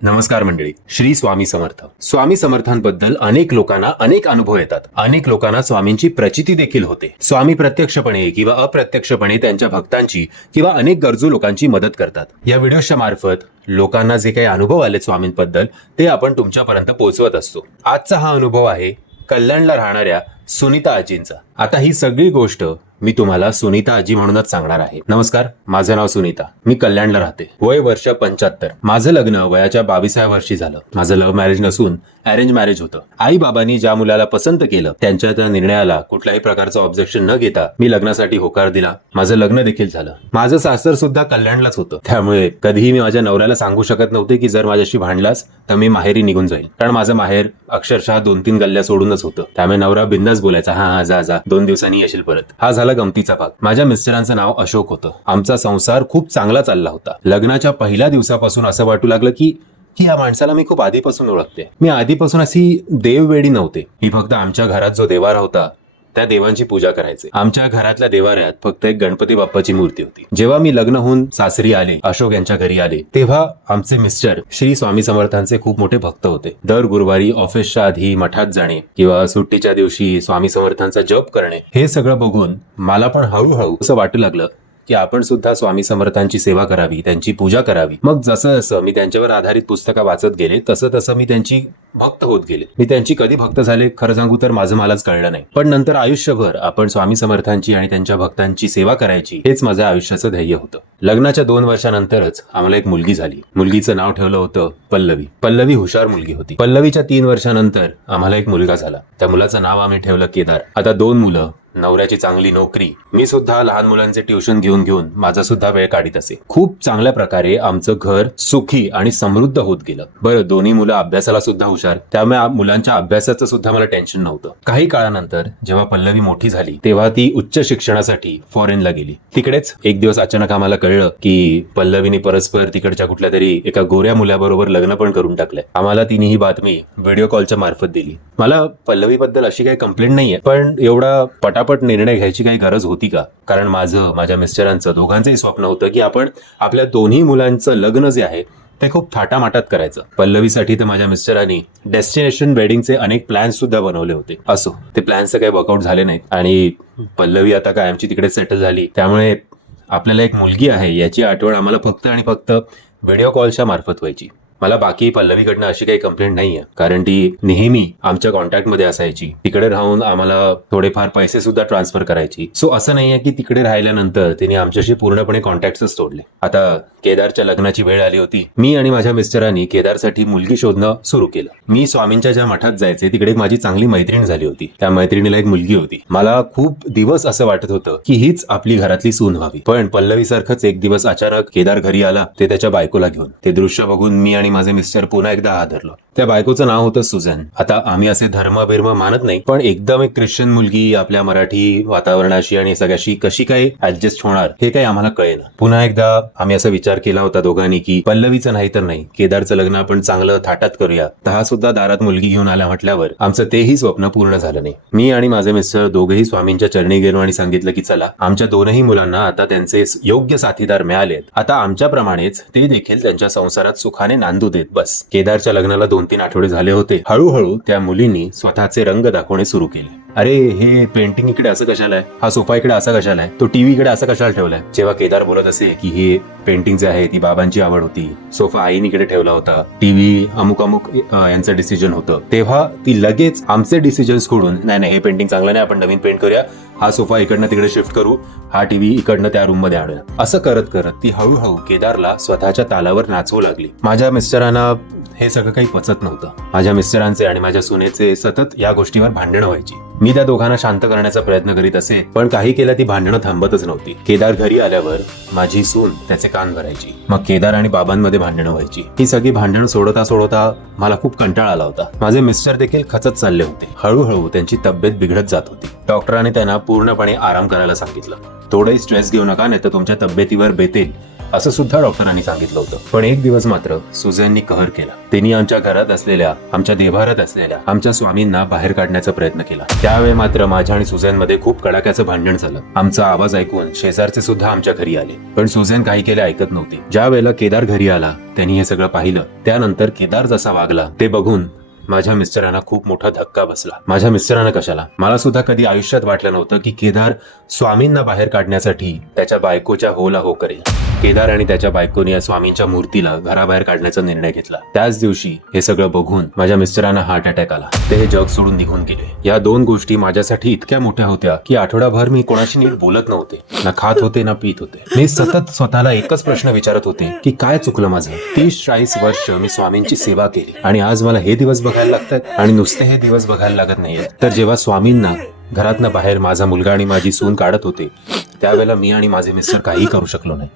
नमस्कार मंडळी. श्री स्वामी समर्थ. स्वामी समर्थांबद्दल अनेक लोकांना अनेक अनुभव येतात. अनेक लोकांना स्वामींची प्रचिती देखील होते. स्वामी प्रत्यक्षपणे किंवा अप्रत्यक्षपणे त्यांच्या भक्तांची किंवा अनेक गरजू लोकांची मदत करतात. या व्हिडिओच्या मार्फत लोकांना जे काही अनुभव आले स्वामींबद्दल ते आपण तुमच्यापर्यंत पोहोचवत असतो. आजचा हा अनुभव आहे कल्याणला राहणाऱ्या सुनीता आजींचा. आता ही सगळी गोष्ट मी तुम्हाला सुनीता आजी म्हणूनच सांगणार आहे. नमस्कार, माझं नाव सुनीता. मी कल्याणला राहते. वय वर्ष 75. माझं लग्न वयाच्या 22व्या वर्षी झालं. माझं लव्ह मॅरेज नसून अरेंज मॅरेज होतं. आई बाबांनी ज्या मुलाला पसंत केलं त्यांच्या त्या निर्णयाला कुठल्याही प्रकारचं ऑब्जेक्शन न घेता मी लग्नासाठी होकार दिला. माझं लग्न देखील झालं. माझं सासर सुद्धा कल्याणलाच होतं. त्यामुळे कधीही मी माझ्या नवऱ्याला सांगू शकत नव्हते की जर माझ्याशी भांडलास तर मी माहेरी निघून जाईल. कारण माझं माहेर अक्षरशः 2-3 गल्ल्या सोडूनच होतं. त्यामुळे नवरा बिंदास बोलायचा, हा जा जा, 2 दिवसांनी येशील परत. हा झाला गमतीचा भाग. माझ्या मिस्टरांचं नाव अशोक होतं. आमचा संसार खूप चांगला चालला होता. लग्नाच्या पहिल्या दिवसापासून असं वाटू लागलं की या माणसाला मी खूप आधीपासून ओळखते. मी आधीपासून अशी देववेडी नव्हते. मी फक्त आमच्या घरात जो देवारा होता त्या देवांची पूजा करायचे. आमच्या घरातल्या देवाऱ्यात फक्त एक गणपती बाप्पाची मूर्ती होती. जेव्हा मी लग्न होऊन सासरी आले, अशोक यांच्या घरी आले, तेव्हा आमचे मिस्टर श्री स्वामी समर्थांचे खूप मोठे भक्त होते. दर गुरुवारी ऑफिसच्या आधी मठात जाणे किंवा सुट्टीच्या दिवशी स्वामी समर्थांचा जप करणे, हे सगळं बघून मला पण हळूहळू असं वाटू लागलं की आपण सुद्धा स्वामी समर्थांची सेवा करावी, त्यांची पूजा करावी. मग जसं जसं मी त्यांच्यावर आधारित पुस्तकं वाचत गेले तसं तसं मी त्यांची भक्त होत गेले. मी त्यांची कधी भक्त झाले खरं सांगू तर माझं मलाच कळलं नाही. पण नंतर आयुष्यभर आपण स्वामी समर्थांची आणि त्यांच्या भक्तांची सेवा करायची, हेच माझं आयुष्याचं ध्येय होतं. लग्नाच्या 2 वर्षानंतरच आम्हाला एक मुलगी झाली. मुलगीचं नाव ठेवलं होतं पल्लवी. पल्लवी हुशार मुलगी होती. पल्लवीच्या 3 वर्षानंतर आम्हाला एक मुलगा झाला. त्या मुलाचं नाव आम्ही ठेवलं केदार. आता 2 मुलं, नवऱ्याची चांगली नोकरी, मी सुद्धा लहान मुलांचे ट्युशन घेऊन माझा सुद्धा वेळ काढीत असे. खूप चांगल्या प्रकारे आमचं घर सुखी आणि समृद्ध होत गेलं. बरं, दोन्ही मुलं अभ्यासाला सुद्धा हुशार, त्यामुळे मुलांच्या अभ्यासाचं सुद्धा मला टेन्शन नव्हतं. काही काळानंतर जेव्हा पल्लवी मोठी झाली तेव्हा ती उच्च शिक्षणासाठी फॉरेनला गेली. तिकडेच एक दिवस अचानक आम्हाला कळलं की पल्लवीने परस्पर तिकडच्या कुठल्या तरी एका गोऱ्या मुलाबरोबर लग्न पण करून टाकलंय. आम्हाला तिने ही बातमी व्हिडिओ कॉलच्या मार्फत दिली. मला पल्लवीबद्दल अशी काही कंप्लेंट नाहीये, पण एवढा पटापट निर्णय घ्यायची काही गरज होती का? कारण माझ्या मिस्टरांचं दोघांचंही स्वप्न होतं की आपण आपल्या दोन्ही मुलांचं लग्न जे आहे ते खूप थाटामाटात करायचं. पल्लवीसाठी तर माझ्या मिस्टरांनी डेस्टिनेशन वेडिंगचे अनेक प्लॅन्स सुद्धा बनवले होते. असो, ते प्लॅन्स काही वर्कआउट झाले नाहीत आणि पल्लवी आता काय आमची तिकडे सेटल झाली. त्यामुळे आपल्याला एक मुलगी आहे याची आठवण आम्हाला फक्त आणि फक्त व्हिडिओ कॉलच्या मार्फत व्हायची. मला बाकी पल्लवीकडनं अशी काही कंप्लेंट नाहीये, कारण ती नेहमी आमच्या कॉन्टॅक्टमध्ये असायची. तिकडे राहून आम्हाला थोडेफार पैसे सुद्धा ट्रान्सफर करायची. सो असं नाहीये की तिकडे राहिल्यानंतर तिने आमच्याशी पूर्णपणे कॉन्टॅक्टच तोडले. आता केदारच्या लग्नाची वेळ आली होती. मी आणि माझ्या मिस्टरांनी केदारसाठी मुलगी शोधणं सुरू केलं. मी स्वामींच्या ज्या मठात जायचे तिकडे माझी चांगली मैत्रीण झाली होती. त्या मैत्रिणीला एक मुलगी होती. मला खूप दिवस असं वाटत होतं की हीच आपली घरातली सून व्हावी. पण पल्लवीसारखंच एक दिवस अचानक केदार घरी आला, ते त्याच्या बायकोला घेऊन. ते दृश्य बघून मी आणि माझे मिस्टर पुन्हा एकदा हादरलो. त्या बायकोचं नाव होतं सुझन. आता आम्ही असे धर्म मानत नाही, पण एकदम एक ख्रिश्चन मुलगी आपल्या मराठी वातावरणाशी आणि सगळ्याशी कशी काय ऍडजस्ट होणार हे काही आम्हाला कळेना. पुन्हा एकदा आम्ही असा विचार केला होता दोघांनी की पल्लवीचं नाही तर नाही, केदारचं लग्न आपण चांगलं थाटात करूया. तर हा सुद्धा दारात मुलगी घेऊन आला म्हटल्यावर आमचं तेही स्वप्न पूर्ण झालं नाही. मी आणि माझे मिस्टर दोघेही स्वामींच्या चरणी गेलो आणि सांगितलं की चला, आमच्या दोनही मुलांना आता त्यांचे योग्य साथीदार मिळालेत. आता आमच्याप्रमाणेच ते देखील त्यांच्या संसारात सुखाने नांदू देत. बस. केदारच्या लग्नाला 2-3 आठवडे झाले होते. हळूहळू त्या मुलींनी स्वतःचे रंग दाखवणे सुरू केले. अरे, हे पेंटिंग इकडे असं कशाला आहे, हा सोफा इकडे असा कशाला आहे, तो टीव्ही इकडे असा कशाला ठेवलाय. जेव्हा केदार बोलत असे की हे पेंटिंग जे आहे ती बाबांची आवड होती, सोफा आईने इकडे ठेवला होता, टीव्ही अमुक यांचं डिसिजन होतं, तेव्हा ती लगेच आमचे डिसिजन सोडून नाही हे पेंटिंग चांगलं नाही, आपण नवीन पेंट करूया, हा सोफा इकडनं तिकडे शिफ्ट करू, हा टीव्ही इकडनं त्या रूम मध्ये आणूया, असं करत करत ती हळूहळू केदारला स्वतःच्या तालावर नाचवू लागली. माझ्या मिस्टरांना हे सगळं काही पचत नव्हतं. माझ्या मिस्टरांचे आणि माझ्या सुनेचे सतत या गोष्टीवर भांडणं व्हायची. मी त्या दोघांना शांत करण्याचा प्रयत्न करीत असे, पण काही केलं ती भांडणं थांबतच नव्हती. केदार घरी आल्यावर माझी सून त्याचे कान भरायची. मग केदार आणि बाबांमध्ये भांडणं व्हायची. ही सगळी भांडणं सोडता मला खूप कंटाळा आला होता. माझे मिस्टर देखील खचत चालले होते. हळूहळू त्यांची तब्येत बिघडत जात होती. डॉक्टरांनी त्यांना पूर्णपणे आराम करायला सांगितलं. थोडंही स्ट्रेस घेऊ नका, नाही तर तुमच्या तब्येतीवर बेतेल असं सुद्धा डॉक्टरांनी सांगितलं होतं. पण एक दिवस मात्र सुझॅननी कहर केला. त्यांनी आमच्या घरात असलेल्या, आमच्या देव्हारात असलेल्या आमच्या स्वामींना बाहेर काढण्याचा प्रयत्न केला. त्यावेळी मात्र माझ्या आणि सुझॅनमध्ये खूप कडाक्याचं भांडण झालं. आमचा आवाज ऐकून शेजारचे सुद्धा आमच्या घरी आले, पण सुझॅन काही केले ऐकत नव्हती. ज्या वेळेला केदार घरी आला, त्यांनी हे सगळं पाहिलं. त्यानंतर केदार जसा वागला ते बघून माझ्या मिस्टरांना खूप मोठा धक्का बसला. माझ्या मिस्टरांना कशाला, मला सुद्धा कधी आयुष्यात वाटलं नव्हतं की केदार स्वामींना बाहेर काढण्यासाठी त्याच्या बायकोच्या होला हो करेल. केदार आणि त्याच्या बायकोने या स्वामींच्या मूर्तीला घराबाहेर काढण्याचा निर्णय घेतला. त्याच दिवशी हे सगळं बघून माझ्या मिस्टरांना हार्ट अटॅक आला. ते हे जग सोडून निघून गेले. या दोन गोष्टी माझ्यासाठी इतक्या मोठ्या होत्या की आठवडाभर मी कोणाशी नीट बोलत नव्हते, ना खात होते ना पीत होते. मी सतत स्वतःला एकच प्रश्न विचारत होते की काय चुकलं माझं. 30-40 वर्ष मी स्वामींची सेवा केली आणि आज मला हे दिवस बघायला लागतात. आणि नुसते हे दिवस बघायला लागत नाहीये, तर जेव्हा स्वामींना घरातनं बाहेर माझा मुलगा आणि माझी सून काढत होते त्यावेळेला मी आणि माझे मिस्टर काही करू शकलो नाही.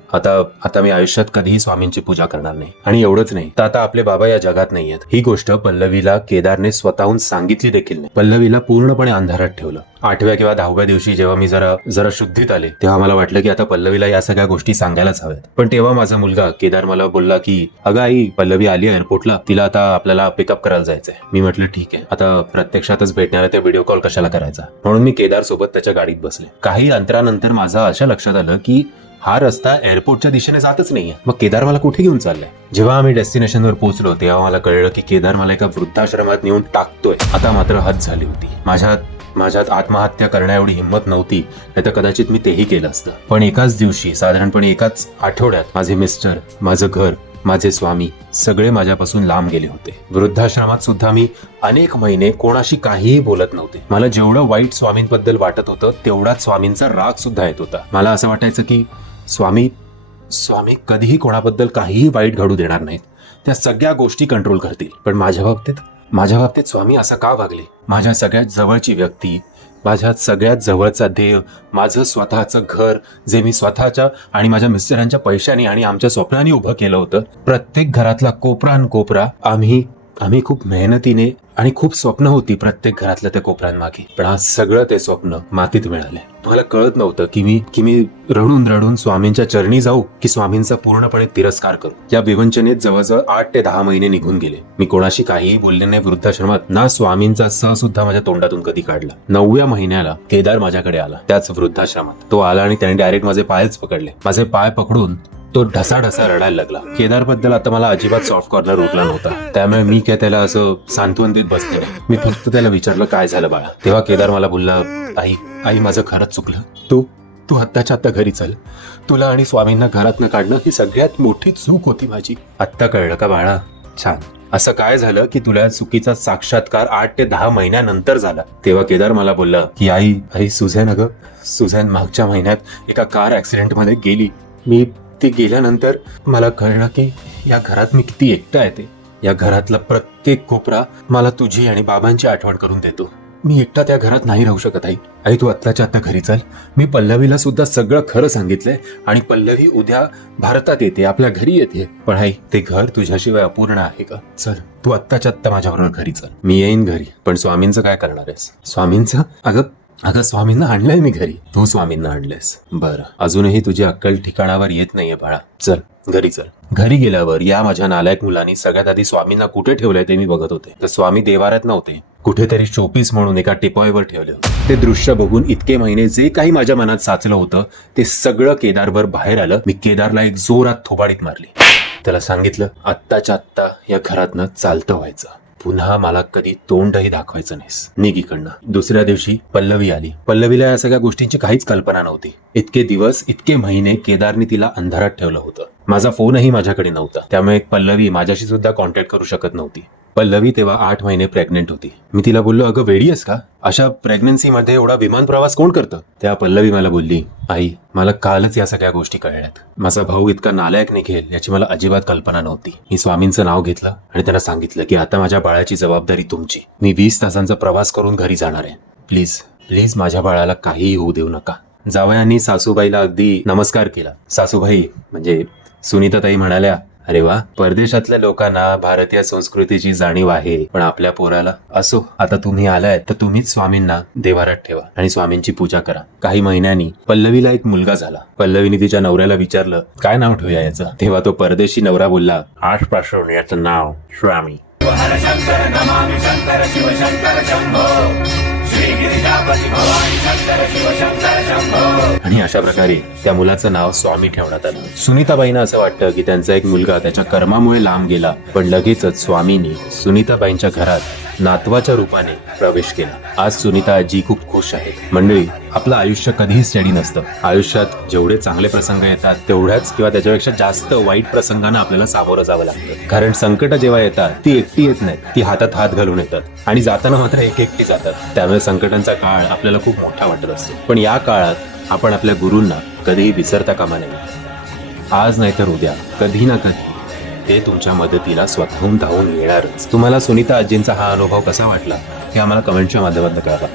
आता मी आयुष्यात कधीही स्वामींची पूजा करणार नाही. आणि एवढंच नाही, तर आता आपले बाबा या जगात नाहीयेत. ही गोष्ट पल्लवीला केदारने स्वतःहून सांगितली देखील नाही. पल्लवीला पूर्णपणे अंधारात ठेवलं. 8व्या किंवा 10व्या दिवशी जेव्हा मी जरा शुद्धीत आले तेव्हा मला वाटलं की आता पल्लवीला या सगळ्या गोष्टी सांगायलाच हव्यात. पण तेव्हा माझा मुलगा केदार मला बोलला की अगं आई, पल्लवी आली एअरपोर्टला, तिला आता आपल्याला पिकअप करायला जायचंय. मी म्हटलं ठीक आहे, आता प्रत्यक्षातच भेटणार आहे, ते व्हिडिओ कॉल कशाला करायचा. म्हणून मी केदार सोबत त्याच्या गाडीत बसले. काही अंतरानंतर माझं अशा लक्षात आलं की हा रस्ता एअरपोर्टच्या दिशेने जातच नाहीये. मग केदार मला कुठे घेऊन चाललाय. जेव्हा आम्ही डेस्टिनेशनवर पोहोचलो तेव्हा मला कळलं की केदार मला एका वृद्धाश्रमात नेऊन टाकतोय. आता मात्र हद झाली होती. माझ्यात आत्महत्या करण्या एवढी हिंमत नव्हती, नाही तर कदाचित मी तेही केलं असतं. पण एकाच दिवशी, साधारणपणे एकाच आठवड्यात, माझे मिस्टर, माझं घर, माझे स्वामी सगळे माझ्यापासून लांब गेले होते. वृद्धाश्रमात सुद्धा मी अनेक महिने कोणाशी काहीही बोलत नव्हते. मला जेवढं वाईट स्वामींबद्दल वाटत होतं तेवढाच स्वामींचा राग सुद्धा येत होता. मला असं वाटायचं की स्वामी कधीही कोणाबद्दल काहीही वाईट घडू देणार नाहीत. त्या सगळ्या गोष्टी कंट्रोल करतील. पण माझ्या बाबतीत स्वामी असं का वागले. माझ्या सगळ्यात जवळची व्यक्ती, माझ्या सगळ्यात जवळचा देव, माझं स्वतःचं घर, जे मी स्वतःच्या आणि माझ्या मिस्टरांच्या पैशाने आणि आमच्या स्वप्नाने उभं केलं होतं, प्रत्येक घरातला कोपरा आम्ही खूप मेहनतीने, आणि खूप स्वप्न होती प्रत्येक घरातल्या त्या कोपऱ्यांमागे, पण आज सगळं ते स्वप्न मातीत मिळाले. मला कळत नव्हतं की मी रडून स्वामींच्या चरणी जाऊ की स्वामींचा पूर्णपणे तिरस्कार करू. या विवंचनेत जवळजवळ 8 ते 10 महिने निघून गेले. मी कोणाशी काहीही बोलले नाही वृद्धाश्रमात, ना स्वामींचा स सुद्धा माझ्या तोंडातून कधी काढला. 9व्या महिन्याला केदार माझ्याकडे आला, त्याच वृद्धाश्रमात. तो आला आणि त्याने डायरेक्ट माझे पायच पकडले. माझे पाय पकडून तो ढसाढसा रडायला लागला. केदार बद्दल आता मला अजिबात सॉफ्ट कॉर्नर उरला नव्हता. त्यामुळे मी काय त्याला असं सांत्वन देत बसले नाही. मी फक्त त्याला विचारलं काय झालं बाळा. तेव्हा केदार मला बोलला, आई माझं खरंच चुकलं. तू आत्ताच्या आत्ता घरी चल. तुला आणि स्वामींना घरातनं काढणं ही सगळ्यात मोठी चूक होती माझी. आत्ता कळलं का बाळा? छान. असं काय झालं की तुला चुकीचा साक्षात्कार 8 ते 10 महिन्यानंतर झाला. तेव्हा केदार मला बोलला की आई सुझॅन मागच्या महिन्यात एका कार ऍक्सिडेंट मध्ये गेली. ती गेल्यानंतर मला कळलं की या घरात मी किती एकटा येते. या घरातला प्रत्येक कोपरा मला तुझी आणि बाबांची आठवण करून देतो. मी एकटा त्या घरात नाही राहू शकत. आई तू आत्ताच्या आत्ता घरी चल. मी पल्लवीला सुद्धा सगळं खरं सांगितलंय आणि पल्लवी उद्या भारतात येते, आपल्या घरी येते. पण आई, ते घर तुझ्याशिवाय अपूर्ण आहे का? चल तू आत्ताच्या आत्ता माझ्याबरोबर घरी चल. मी येईन घरी. पण स्वामींचं काय करणार आहेस? स्वामींचं? अगं स्वामींना आणलंय मी घरी. तू स्वामींना आणलंयस? बरं, अजूनही तुझी अक्कल ठिकाणावर येत नाहीये बाळा. चल घरी चल. घरी गेल्यावर या माझ्या नालायक मुलांनी सगळ्यात आधी स्वामींना कुठे ठेवलंय ते मी बघत होते. तर स्वामी देवारात नव्हते, कुठेतरी शोपीस म्हणून एका टिपॉयवर ठेवले होते. ते दृश्य बघून इतके महिने जे काही माझ्या मनात साचलं होतं ते सगळं केदारवर बाहेर आलं. मी केदारला एक जोरात थोबाडीत मारली. त्याला सांगितलं, आत्ताच्या आत्ता या घरातनं चालतं व्हायचं. पुन्हा मला कधी तोंडही दाखवायचं नाहीस. निघ इकडनं. दुसऱ्या दिवशी पल्लवी आली. पल्लवीला या सगळ्या गोष्टींची काहीच कल्पना नव्हती. इतके दिवस, इतके महिने केदारने तिला अंधारात ठेवलं होतं. माझा फोनही माझ्याकडे नव्हता, त्यामुळे पल्लवी माझ्याशी सुद्धा कॉन्टॅक्ट करू शकत नव्हती. पल्लवी तेव्हा 8 महिने प्रेग्नेंट होती. मी तिला बोललो, अगं वेडी आहेस का? अशा प्रेग्नन्सीमध्ये एवढा विमान प्रवास कोण करतं? त्या पल्लवी मला बोलली, आई मला कालच या सगळ्या गोष्टी कळल्यात. माझा भाऊ इतका नालायक निघेल याची मला अजिबात कल्पना नव्हती. मी स्वामींचं नाव घेतलं आणि त्यांना सांगितलं की आता माझ्या बाळाची जबाबदारी तुमची. मी 20 तासांचा प्रवास करून घरी जाणार आहे. प्लीज माझ्या बाळाला काहीही होऊ देऊ नका. जावयांनी सासूबाईला अगदी नमस्कार केला. सासूबाई म्हणजे सुनीताताई म्हणाल्या, अरे वा, परदेशातल्या लोकांना भारतीय संस्कृतीची जाणीव आहे, पण आपल्या पोराला असो. आता तुम्ही आलाय तर तुम्हीच स्वामींना देवारात ठेवा आणि स्वामींची पूजा करा. काही महिन्यांनी पल्लवीला एक मुलगा झाला. पल्लवीने तिच्या नवऱ्याला विचारलं काय नाव ठेवूया याचं. तेव्हा तो परदेशी नवरा बोलला, आजपासून याचं नाव स्वामी. हर शंकर नमामि शंकर शिव शंकर शंभो श्री गिरिजापती भवानी शंकर शिव शंकर शंभो. आणि अशा प्रकारे त्या मुलाचं नाव स्वामी ठेवण्यात आलं. सुनीताबाईंना असं वाटतं की त्यांचा एक मुलगा त्याच्या कर्मामुळे लांब गेला, पण लगेचच स्वामींनी सुनीताबाईंच्या घरात नातवाच्या रूपाने प्रवेश केला. आज सुनीता आजी खूप खुश आहे. मंडळी, आपलं आयुष्य कधीही स्टेडी नसतं. आयुष्यात जेवढे चांगले प्रसंग येतात तेवढ्याच किंवा त्याच्यापेक्षा जास्त वाईट प्रसंगांना आपल्याला सामोरं जावं लागतं. कारण संकट जेव्हा येतात ती एकटी येत नाहीत, ती हातात हात घालून येतात आणि जाताना मात्र एकटी जातात. त्यामुळे संकटांचा काळ आपल्याला खूप मोठा वाटत असतो, पण या काळात आपण आपल्या गुरूंना कधीही विसरता कामा नये. आज नाही तर उद्या कधी ना कधी ते तुमच्या मदतीला स्वतःहून धावून येणारच. तुम्हाला सुनीता आजींचा हा अनुभव कसा वाटला हे आम्हाला कमेंटच्या माध्यमातून कळवा.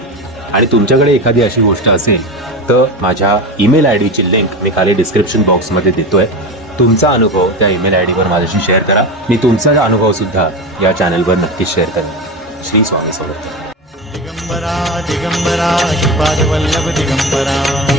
आणि तुमच्याकडे एखादी अशी गोष्ट असेल तर माझ्या ईमेल आय ची लिंक मी खाली डिस्क्रिप्शन बॉक्समध्ये देतोय. तुमचा अनुभव त्या ईमेल आय वर माझ्याशी शेअर करा. मी तुमचा अनुभव सुद्धा या चॅनलवर नक्कीच शेअर करेन. श्री स्वामी समर्थ. दिगंबरा दिगंबरा श्रीपाद वल्लभ दिगंबरा.